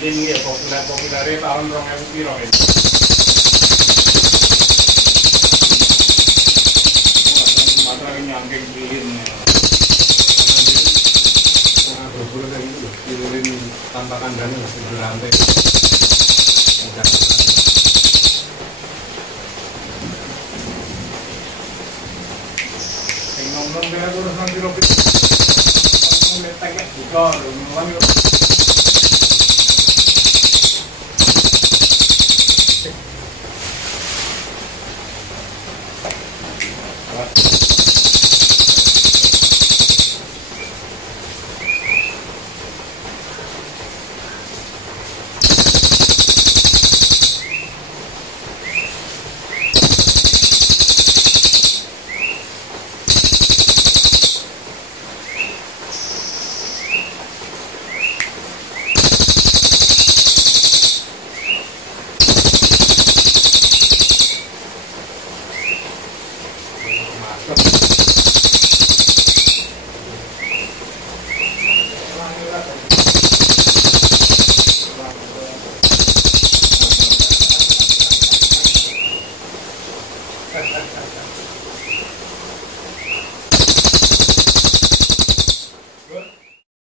Ini ya populer tahun 2000 piro ini. Masa nyangking Cililin. Karena berburu kayak gitu loh. Cililin tanpa kandangnya masih berantai. Yang nong-nong dia terus nanti robit. Letaknya juga, memang